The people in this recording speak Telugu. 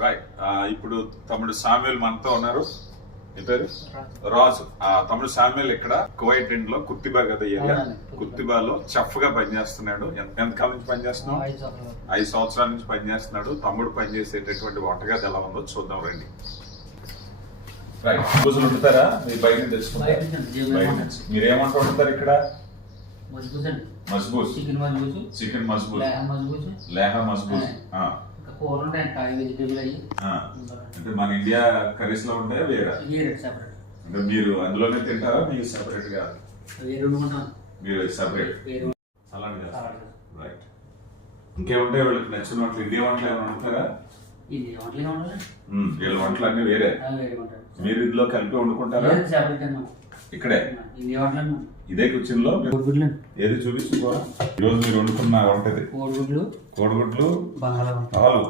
రైట్. ఇప్పుడు తమ్ముడు సామ్యుల్ మనతో ఉన్నారు. మీ పేరు రాజు. తమ్ముడు సామ్యుల్ ఇక్కడ కువైట్ లో కుర్తిబా కదా ఏరియా, కుర్తిబాలో చెఫ్ గా పనిచేస్తున్నాడు. ఎంత కాలం నుంచి పనిచేస్తున్నావు? 5 సంవత్సరాల నుంచి పనిచేస్తున్నాడు. తమ్ముడు పనిచేసేటటువంటి వంటగది ఎలా ఉందో చూద్దాం రండి. రైట్. మజ్బూసులు వండుతారా? మీరు బయట నుంచి తెచ్చుకుంటారు. మీరు ఏమంటూ వండుతారు ఇక్కడ? Machboos, chicken machboos, Leha machboos. అంటే మన ఇండియా కర్రీస్ లో ఉంటాయా వేరే? అంటే మీరు అందులోనే తింటారా? మీకు సెపరేట్ గా? మీరు సెపరేట్ సలాడ్ చేస్తారు. రైట్. ఇంకేముంటాయి వీళ్ళకి నచ్చిన వంటలు? ఇండియా వంటలు ఏమైనా వండుతారా? వీళ్ళ వంటలు అన్ని వేరే. మీరు ఇందులో కలిపి వండుకుంటారా? ఇక్కడే ఇదే కిచెన్ లో ఏది చూపించుకోరా? ఈరోజు మీరు వండుకున్న వంటది కోడిగుడ్లు, పాలు.